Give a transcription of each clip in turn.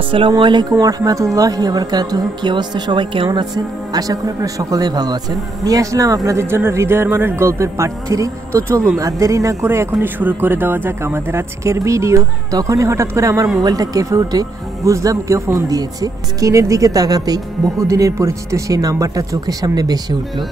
আসসালামু আলাইকুম ওয়া রাহমাতুল্লাহি ওয়া বারাকাতুহু। কি অবস্থা সবাই, কেমন আছেন? আশা করি আপনারা সকলেই ভালো আছেন। নিয়ে আসলাম আপনাদের জন্য হৃদয়ের মানুষ গল্পের পার্ট 3। তো চলুন আর দেরি না করে এখনই শুরু করে দেওয়া যাক আমাদের আজকের ভিডিও। তখনই হঠাৎ করে আমার মোবাইলটা কেঁপে উঠে বুঝলাম কেউ ফোন দিয়েছে। স্ক্রিনের দিকে তাকাতেই বহুদিনের পরিচিত সেই নাম্বারটা চোখের সামনে ভেসে উঠলো।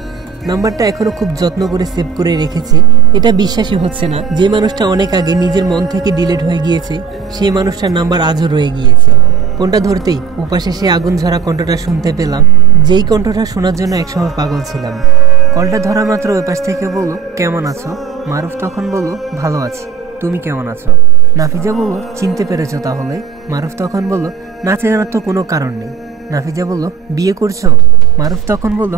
নাম্বারটা এখনো খুব যত্ন করে সেভ করে রেখেছি। এটা বিশ্বাসই হচ্ছে না, যে মানুষটা অনেক আগে নিজের মন থেকে ডিলিট হয়ে গিয়েছে সেই মানুষটার নাম্বার আজও রয়ে গিয়েছে। ফোনটা ধরতেই ওপাশে সে আগুন ঝরা কণ্ঠটা শুনতে পেলাম, যেই কণ্ঠটা শোনার জন্য একসময় পাগল ছিলাম। কলটা ধরা মাত্র ওই পাশ থেকে বলল, কেমন আছো? মারুফ তখন বলল, ভালো আছি, তুমি কেমন আছো? নাফিজা বলল, চিনতে পেরেছো তাহলে? মারুফ তখন বলল, না চেনার তো কোনো কারণ নেই। নাফিজা বলল, বিয়ে করছো? মারুফ তখন বলল,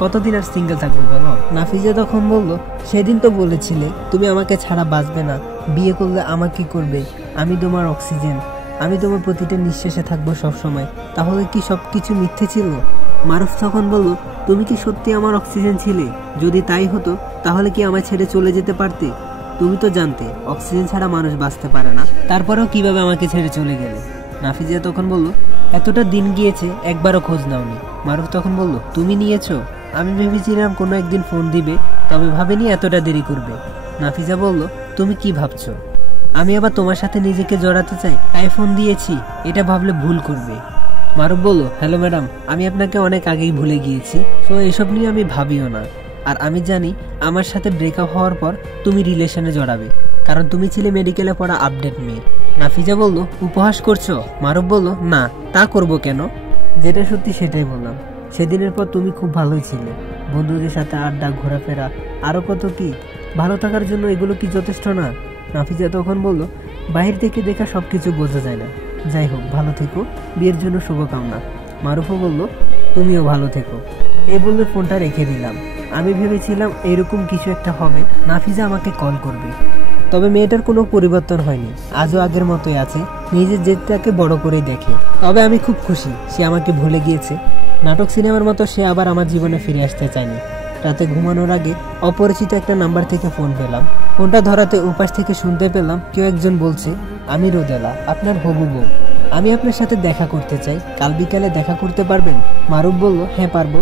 কতদিন আর সিঙ্গেল থাকবো বলো? নাফিজা তখন বলল, সেদিন তো বলেছিলে তুমি আমাকে ছাড়া বাঁচবে না, বিয়ে করলে আমাকে করবে, আমি তোমার অক্সিজেন, আমি তোমার প্রতিটা নিঃশ্বাসে থাকবো সবসময়, তাহলে কি সবকিছু মিথ্যে ছিল? মারুফ তখন বলল, তুমি কি সত্যি আমার অক্সিজেন ছিলে? যদি তাই হতো তাহলে কি আমায় ছেড়ে চলে যেতে পারতে? তুমি তো জানতে অক্সিজেন ছাড়া মানুষ বাঁচতে পারে না, তারপরেও কিভাবে আমাকে ছেড়ে চলে গেলে? নাফিজা তখন বলল, এতটা দিন গিয়েছে একবারও খোঁজ নাওনি। মারুফ তখন বলল, তুমি নিয়েছো? আমি ভেবেছিলাম কোনো একদিন ফোন দিবে, তবে ভাবিনি এতটা দেরি করবে। নাফিজা বলল, তুমি কি ভাবছো আমি আবার তোমার সাথে নিজেকে জড়াতে চাই তাই ফোন দিয়েছি? এটা ভাবলে ভুল করবে। মারুফ বলল, হ্যালো ম্যাডাম, আমি আপনাকে অনেক আগেই ভুলে গিয়েছি, তো এসব নিয়ে আমি ভাবিও না। আর আমি জানি আমার সাথে ব্রেকআপ হওয়ার পর তুমি রিলেশনে জড়াবে, কারণ তুমি ছিলে মেডিকেলে পড়া আপডেট মেয়ে। নাফিজা বলল, উপহাস করছো? মারুফ বলল, না, তা করব কেন? যেটা সত্যি সেটাই বললাম। সেদিনের পর তুমি খুব ভালোই ছিলে, বন্ধুদের সাথে আড্ডা, ঘোরাফেরা, আরও কত কি। ভালো থাকার জন্য এগুলো কি যথেষ্ট না? নাফিজা তখন বলল, বাহির থেকে দেখা সবকিছু বোঝা যায় না, যাই হোক ভালো থেকো, বিয়ের জন্য শুভকামনা। মারুফও বলল, তুমিও ভালো থেকো। এই বললে ফোনটা রেখে দিলাম। আমি ভেবেছিলাম এরকম কিছু একটা হবে, নাফিজা আমাকে কল করবে। তবে মেয়েটার কোনো পরিবর্তন হয়নি, আজও আগের মতোই আছে, নিজের জেদটাকে বড় করেই দেখে। তবে আমি খুব খুশি সে আমাকে ভুলে গিয়েছে। নাটক সিনেমার মতো সে আবার আমার জীবনে ফিরে আসতে চায়নি। রাতে ঘুমানোর আগে অপরিচিত একটা নাম্বার থেকে ফোন পেলাম। ফোনটা ধরাতে উপাস থেকে শুনতে পেলাম কেউ একজন বলছে, আমি রোদেলা, আপনার হবু বউ, আমি আপনার সাথে দেখা করতে চাই, কাল বিকালে দেখা করতে পারবেন? মারুফ বলল, হ্যাঁ পারবো।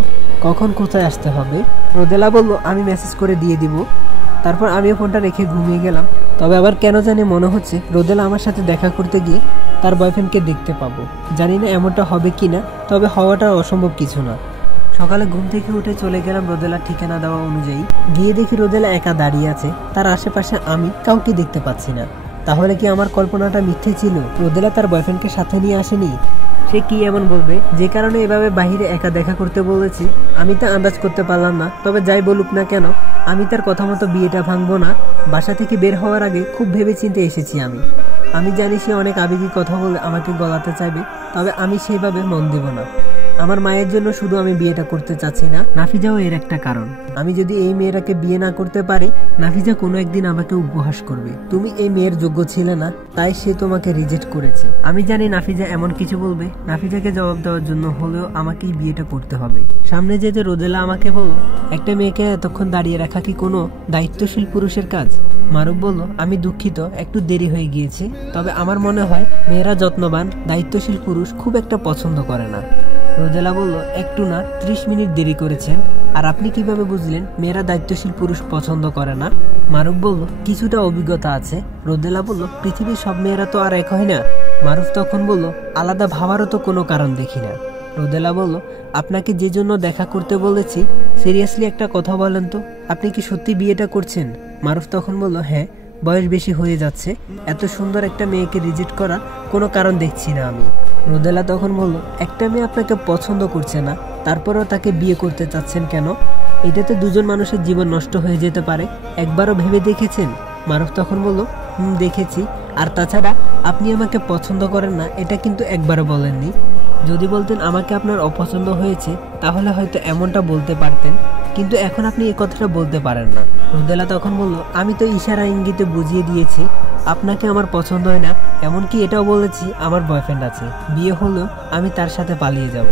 কখন, কোথায় আসতে হবে? রোদেলা বলল, আমি মেসেজ করে দিয়ে দিব। তারপর আমিও ফোনটা রেখে ঘুমিয়ে গেলাম। তবে আবার কেন জানি মনে হচ্ছে রোদেলা আমার সাথে দেখা করতে গিয়ে তার বয়ফ্রেন্ডকে দেখতে পাবো। জানি না এমনটা হবে কিনা, তবে হওয়াটা অসম্ভব কিছু না। সকালে ঘুম থেকে উঠে চলে গেলাম রোদেলার ঠিকানা দেওয়া অনুযায়ী। গিয়ে দেখি রোদেলা একা দাঁড়িয়ে আছে, তার আশেপাশে আমি কাউকে দেখতে পাচ্ছি না। তাহলে কি আমার কল্পনাটা মিথ্যে ছিল? রোদেলা তার বয়ফ্রেন্ডকে সাথে নিয়ে আসেনি? সে কি এমন বলবে যে কারণে এভাবে বাহিরে একা দেখা করতে বলেছে? আমি তা আন্দাজ করতে পারলাম না। তবে যাই বলুক না কেন, আমি তার কথা মতো বিয়েটা ভাঙবো না। বাসা থেকে বের হওয়ার আগে খুব ভেবেচিন্তে এসেছি আমি জানি সে অনেক আবেগী কথা বলে আমাকে গলাতে চাইবে, তবে আমি সেইভাবে মন দেব না। আমার মায়ের জন্য শুধু আমি বিয়েটা করতে চাচ্ছি না, নাফিজাও এর একটা কারণ। আমি যদি এই মেয়েটাকে বিয়ে না করতে পারি, নাফিজা কোনো একদিন আমাকে উপহাস করবে, তুমি এই মেয়ের যোগ্য ছিলে না, তাই সে তোমাকে রিজেক্ট করেছে। আমি জানি নাফিজা এমন কিছু বলবে, নাফিজাকে জবাব দেওয়ার জন্য হলেও আমাকেই বিয়েটা করতে হবে। সামনে যেতে রোদেলা আমাকে বলল, একটা মেয়েকে এতক্ষণ দাঁড়িয়ে রাখা কি কোনো দায়িত্বশীল পুরুষের কাজ? মারুফ বলল, আমি দুঃখিত, একটু দেরি হয়ে গিয়েছে, তবে আমার মনে হয় মেয়েরা যত্নবান, দায়িত্বশীল পুরুষ খুব একটা পছন্দ করে না। রোদেলা বলল, একটু না, 30 মিনিট দেরি করেছেন। আর আপনি কিভাবে বুঝলেন মেয়েরা দায়িত্বশীল পুরুষ পছন্দ করে না? মারুফ বলল, কিছুটা অভিজ্ঞতা আছে। রোদেলা বলল, পৃথিবীর সব মেয়েরা তো আর এক হয় না। মারুফ তখন বলল, আলাদা ভাবারও তো কোনো কারণ দেখি না। রোদেলা বলল, আপনাকে যে জন্য দেখা করতে বলেছি, সিরিয়াসলি একটা কথা বলেন তো, আপনি কি সত্যি বিয়েটা করছেন? মারুফ তখন বলল, হ্যাঁ, বয়স বেশি হয়ে যাচ্ছে, এত সুন্দর একটা মেয়েকে রিজেক্ট করার কোনো কারণ দেখছি না আমি। রোদেলা তখন বলল, একটা মেয়ে আপনাকে পছন্দ করছে না, তারপরেও তাকে বিয়ে করতে চাচ্ছেন কেন? এটাতে দুজন মানুষের জীবন নষ্ট হয়ে যেতে পারে, একবারও ভেবে দেখেছেন? মারুফ তখন বলল, দেখেছি, আর তাছাড়া আপনি আমাকে পছন্দ করেন না এটা কিন্তু একবারও বলেননি। যদি বলতেন আমাকে আপনার অপছন্দ হয়েছে, তাহলে হয়তো এমনটা বলতে পারতেন, কিন্তু এখন আপনি এই কথাটা বলতে পারেন না। রোদেলা তখন বলল, আমি তো ইশারা ইঙ্গিতে বুঝিয়ে দিয়েছি আপনাকে আমার পছন্দ হয় না, এমনকি এটাও বলেছি আমার বয়ফ্রেন্ড আছে, বিয়ে হলেও আমি তার সাথে পালিয়ে যাব।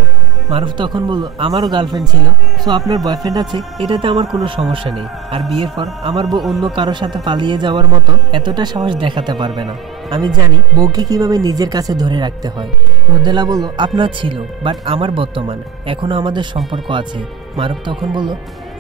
মারুফ তখন বলল, আমারও গার্লফ্রেন্ড ছিল, সো আপনার বয়ফ্রেন্ড আছে, এটাতে আমার কোনো সমস্যা নেই। আর বিয়ের পর আমার বউ অন্য কারোর সাথে পালিয়ে যাওয়ার মতো এতটা সাহস দেখাতে পারবে না। আমি জানি বউকে কিভাবে নিজের কাছে ধরে রাখতে হয়। রোদেলা বলল, আপনার ছিল, বাট আমার বর্তমান, এখনো আমাদের সম্পর্ক আছে। মারুফ তখন বলল,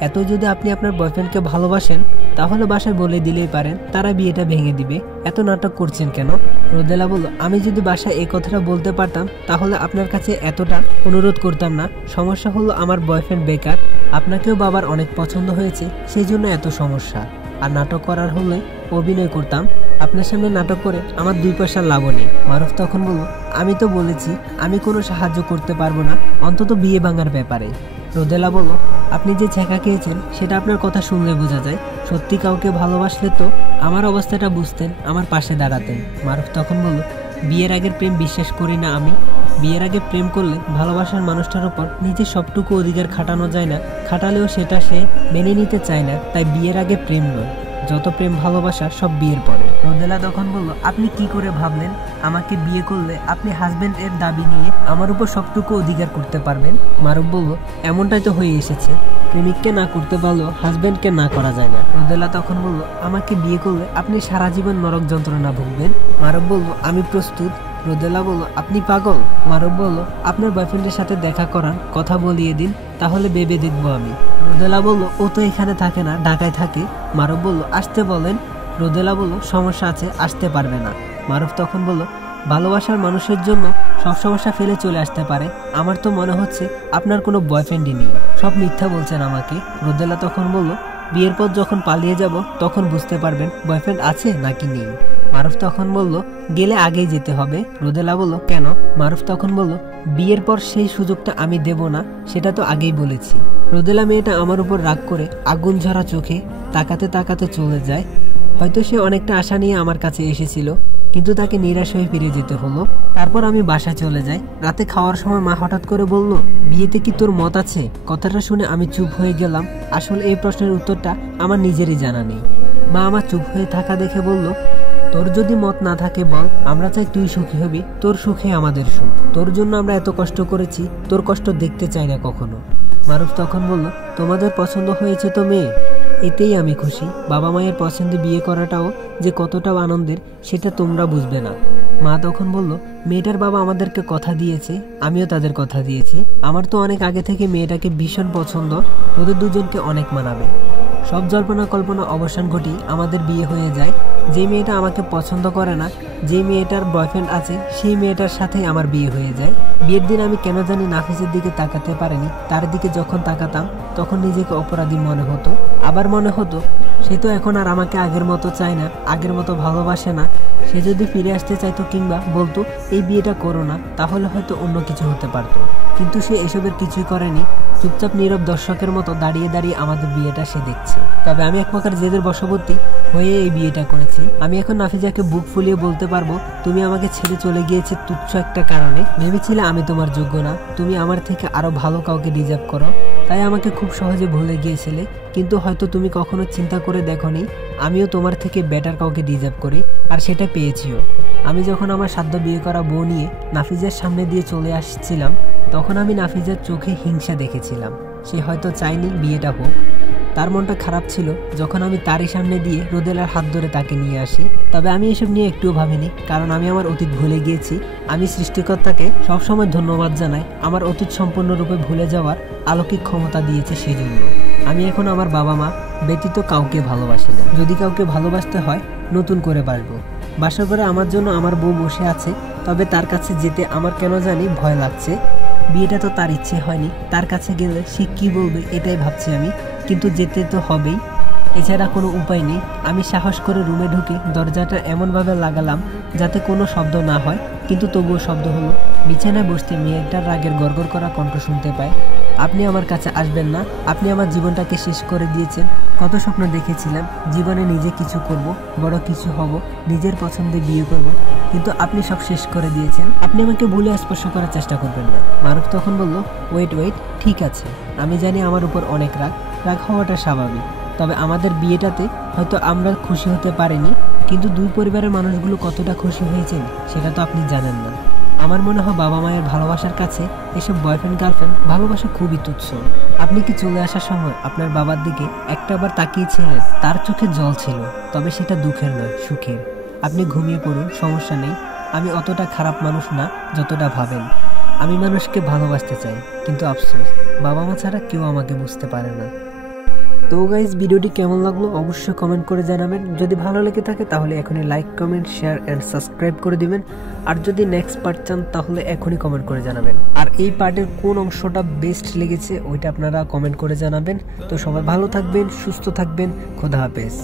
এত যদি আপনি আপনার বয়ফ্রেন্ডকে ভালোবাসেন তাহলে বাসায় বলে দিলেই পারেন, তারা বিয়েটা ভেঙে দিবে, এত নাটক করছেন কেন? রোদেলা বলল, আমি যদি বাসায় এই কথাটা বলতে পারতাম তাহলে আপনার কাছে এতটা অনুরোধ করতাম না। সমস্যা হলো আমার বয়ফ্রেন্ড বেকার, আপনাকেও বাবার অনেক পছন্দ হয়েছে, সেই জন্য এত সমস্যা। আর নাটক করার হলে অভিনয় করতাম, আপনার সামনে নাটক করে আমার 2 পয়সার লাভও নেই। মারুফ তখন বলল, আমি তো বলেছি আমি কোনো সাহায্য করতে পারবো না, অন্তত বিয়ে ভাঙার ব্যাপারে। রোদেলা বলল, আপনি যে ছেঁকা খেয়েছেন সেটা আপনার কথা শুনলে বোঝা যায়। সত্যি কাউকে ভালোবাসলে তো আমার অবস্থাটা বুঝতেন, আমার পাশে দাঁড়াতেন। মারুফ তখন বলল, বিয়ের আগের প্রেম বিশ্বাস করি না আমি। বিয়ের আগে প্রেম করলে ভালোবাসার মানুষটার উপর নিজের সবটুকু অধিকার খাটানো যায় না, খাটালেও সেটা সে মেনে নিতে চায় না। তাই বিয়ের আগে প্রেম নয়, যত প্রেম ভালোবাসা সব বিয়ের পরে। রোদেলা তখন বলল, আপনি কি করে ভাবলেন আমাকে বিয়ে করলে আপনি হাজবেন্ড এর দাবি নিয়ে আমার উপর সবটুকু অধিকার করতে পারবেন? মারুফ বলল, এমনটাই তো হয়ে এসেছে, প্রেমিককে না করতে পারলেও হাজবেন্ডকে না করা যায় না। রোদেলা তখন বলল, আমাকে বিয়ে করলে আপনি সারা জীবন নরক যন্ত্রণা ভুগবেন। মারুফ বলল, আমি প্রস্তুত। রোদেলা বলল, আপনি পাগল? মারুফ বলল, আপনার বয়ফ্রেন্ডের সাথে দেখা করান, কথা বলিয়ে দিন, তাহলে ভেবে দেখবো আমি। রোদেলা বলল, ও তো এখানে থাকে না, ঢাকায় থাকে। মারুফ বলল, আসতে বলেন। রোদেলা বলল, সমস্যা আছে, আসতে পারবে না। মারুফ তখন বলল, ভালোবাসার মানুষের জন্য সব সমস্যা ফেলে চলে আসতে পারে, আমার তো মনে হচ্ছে আপনার কোনো বয়ফ্রেন্ডই নেই, সব মিথ্যা বলছেন আমাকে। রোদেলা তখন বলল, বিয়ের পর যখন পালিয়ে যাব তখন বুঝতে পারবেন বয়ফ্রেন্ড আছে নাকি নেই। মারুফ তখন বলল, গেলে আগেই যেতে হবে। রোদেলা বলল, কেন? মারুফ তখন বলল, বিয়ের পর সেই সুযোগটা আমি দেব না, সেটা তো আগেই বলেছি। রোদেলা মেয়েটা আমার উপর রাগ করে আগুন ঝরা চোখে তাকাতে তাকাতে চলে যায়। হয়তো সে অনেকটা আশা নিয়ে আমার কাছে এসেছিল, কিন্তু তাকে নিরাশ হয়ে ফিরে যেতে হলো। তারপর আমি বাসায় চলে যাই। রাতে খাওয়ার সময় মা হঠাৎ করে বলল, বিয়েতে কি তোর মত আছে? কথাটা শুনে আমি চুপ হয়ে গেলাম। আসলে এই প্রশ্নের উত্তরটা আমার নিজেরই জানা নেই। মা আমার চুপ হয়ে থাকা দেখে বলল, তোর যদি মত না থাকে বল, আমরা চাই তুই সুখী হবি, তোর সুখে আমাদের সুখ, তোর জন্য আমরা এত কষ্ট করেছি, তোর কষ্ট দেখতে চাই না কখনো। মারুফ তখন বলল, তোমাদের পছন্দ হয়েছে তো মেয়ে, এতেই আমি খুশি। বাবা মায়ের পছন্দে বিয়ে করাটাও যে কতটা আনন্দের সেটা তোমরা বুঝবে না। মা তখন বলল, মেয়েটার বাবা আমাদেরকে কথা দিয়েছে, আমিও তাদের কথা দিয়েছি। আমার তো অনেক আগে থেকে মেয়েটাকে ভীষণ পছন্দ, ওদের দুজনকে অনেক মানাবে। সব জল্পনা কল্পনা অবসান ঘটিয়ে আমাদের বিয়ে হয়ে যায়। যে মেয়েটা আমাকে পছন্দ করে না, যে মেয়েটার বয়ফ্রেন্ড আছে, সেই মেয়েটার সাথেই আমার বিয়ে হয়ে যায়। বিয়ের দিন আমি কেন জানি নাফিসের দিকে তাকাতে পারিনি। তার দিকে যখন তাকাতাম তখন নিজেকে অপরাধী মনে হতো। আবার মনে হতো সে তো এখন আর আমাকে আগের মতো চায় না, আগের মতো ভালোবাসে না। সে যদি ফিরে আসতে চাইতো কিংবা বলতো এই বিয়েটা করো না, তাহলে হয়তো অন্য কিছু হতে পারতো। কিন্তু সে এসবের কিছুই করেনি, চুপচাপ নীরব দর্শকের মতো দাঁড়িয়ে দাঁড়িয়ে আমাদের বিয়েটা সে দেখছে। তবে আমি এক প্রকার জেদের বশবর্তী হয়ে এই বিয়েটা করেছি। আমি এখন নাফিজাকে বুক ফুলিয়ে বলতে পারবো, তুমি আমাকে ছেড়ে চলে গিয়েছে তুচ্ছ একটা কারণে। ভেবেছিলে আমি তোমার যোগ্য না, তুমি আমার থেকে আরো ভালো কাউকে ডিজার্ভ করো, তাই আমাকে খুব সহজে ভুলে গিয়েছিলে। কিন্তু হয়তো তুমি কখনো চিন্তা করে দেখোনি আমিও তোমার থেকে বেটার কাউকে ডিজার্ভ করি, আর সেটা পেয়েছিও। আমি যখন আমার সাধ্য বিয়ে করা বউ নিয়ে নাফিজার সামনে দিয়ে চলে আসছিলাম, তখন আমি নাফিজার চোখে হিংসা দেখেছিলাম। সে হয়তো চায়নি বিয়েটা হোক, তার মনটা খারাপ ছিল যখন আমি তারই সামনে দিয়ে রোদেলার হাত ধরে তাকে নিয়ে আসি। তবে আমি এসব নিয়ে একটুও ভাবিনি, কারণ আমি আমার অতীত ভুলে গিয়েছি। আমি সৃষ্টিকর্তাকে সবসময় ধন্যবাদ জানাই, আমার অতীত সম্পূর্ণরূপে ভুলে যাওয়ার অলৌকিক ক্ষমতা দিয়েছে সেই জন্য। আমি এখন আমার বাবা মা ব্যতীত কাউকে ভালোবাসি না। যদি কাউকে ভালোবাসতে হয় নতুন করে বাসবো। বাসা করে আমার জন্য আমার বউ বসে আছে, তবে তার কাছে যেতে আমার কেন জানি ভয় লাগছে। বিয়েটা তো তার ইচ্ছে হয়নি, তার কাছে গেলে সে কি বলবে এটাই ভাবছি আমি, কিন্তু যেতে তো হবেই, এছাড়া কোনো উপায় নেই। আমি সাহস করে রুমে ঢুকে দরজাটা এমনভাবে লাগালাম যাতে কোনো শব্দ না হয়, কিন্তু তবুও শব্দ হলো। বিছানায় বসতে মেয়েটার রাগের গড়গড় করা কণ্ঠ শুনতে পায়। আপনি আমার কাছে আসবেন না, আপনি আমার জীবনটাকে শেষ করে দিয়েছেন। কত স্বপ্ন দেখেছিলাম জীবনে নিজে কিছু করব, বড় কিছু হব, নিজের পছন্দে বিয়ে করব, কিন্তু আপনি সব শেষ করে দিয়েছেন। আপনি আমাকে ভুলে স্পর্শ করার চেষ্টা করবেন না। মারুফ তখন বলল, ওয়েট, ঠিক আছে, আমি জানি আমার উপর অনেক রাগ হওয়াটা স্বাভাবিক, তবে আমাদের বিয়েটাতে হয়তো আমরা খুশি হতে পারিনি, কিন্তু দুই পরিবারের মানুষগুলো কতটা খুশি হয়েছেন সেটা তো আপনি জানেন না। আমার মনে হয় বাবা মায়ের ভালোবাসার কাছে এসব বয়ফ্রেন্ড গার্লফ্রেন্ড ভালোবাসা খুবই তুচ্ছ। আপনি কি চলে আসার সময় আপনার বাবার দিকে একটাবার তাকিয়েছিলেন? তার চোখে জল ছিল, তবে সেটা দুঃখের নয়, সুখের। আপনি ঘুমিয়ে পড়ুন, সমস্যা নেই। আমি অতটা খারাপ মানুষ না যতটা ভাবেন। আমি মানুষকে ভালোবাসতে চাই, কিন্তু আফসোস বাবা মা ছাড়া কেউ আমাকে বুঝতে পারে না। তো গাইজ, ভিডিওটি কেমন লাগলো অবশ্যই কমেন্ট করে জানাবেন। যদি ভালো লেগে থাকে তাহলে এখনই like, comment, share and subscribe করে দিবেন। আর যদি নেক্সট পার্ট চান তাহলে এখনই কমেন্ট করে জানাবেন। আর এই পার্টের কোন অংশটা বেস্ট লেগেছে ওইটা আপনারা কমেন্ট করে জানাবেন। তো সবাই ভালো থাকবেন, সুস্থ থাকবেন, খোদা হাফেজ।